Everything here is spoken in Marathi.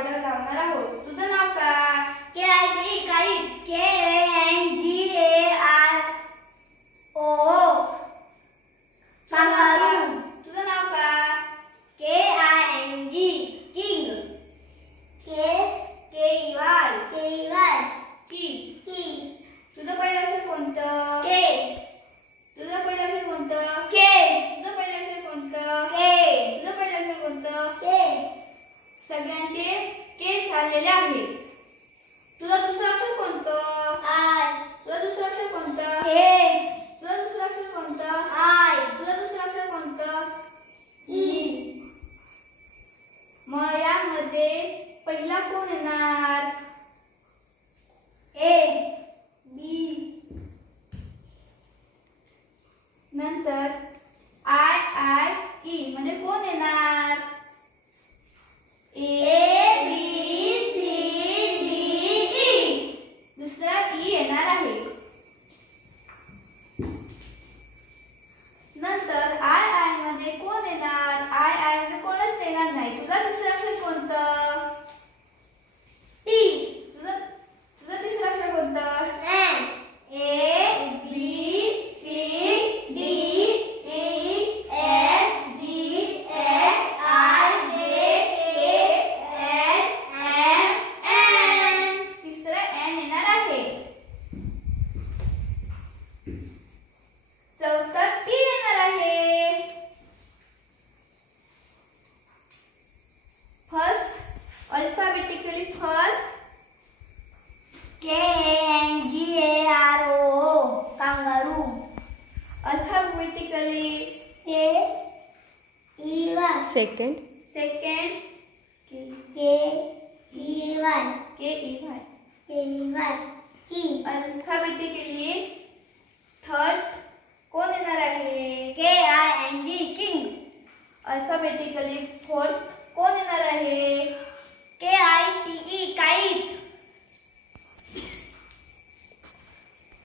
ऑर्डर लावणार आहोत. तुझं नाव काय? KITE kite. KANGAROO kangaroo. तुझं नाव काय? KING king. KEY की. तुझं पहिलं अक्षर कोणतं? K. तुझं पहिलं अक्षर कोणतं? K. तुझं पहिलं अक्षर कोणतं? K. तुझं पहिलं अक्षर कोणतं? K. सगळ्यांचे के झालेले आहे. तुझं दुसरं अक्षर कोणतं? I. तुझं दुसरं अक्षर कोणतं? K. तुझं दुसरं अक्षर कोणतं? I. तुझं दुसरं अक्षर कोणतं? E. मग यामध्ये पहिला कोण येणार? A. B. नंतर I म्हणजे कोण येणार? A B C D E. दुसरा ई येणार आहे. नंतर आय मध्ये कोण येणार? आय मध्ये कोणच येणार नाही. तुझा तिसरं अक्षर कोणतं? T. तुझं तिसरं अक्षर कोणतं? N. A B C D E F G H I J K L M N. तिसरं N येणार आहे. चौथं T येणार आहे. First alphabetically first KANGAROO kangaroo. Alphabetically KEY second KEY की. अल्फाबेटिकली थर्ड कोण येणार आहे? KING king. अल्फाबेटिकली फोर्थ कोण येणार आहे?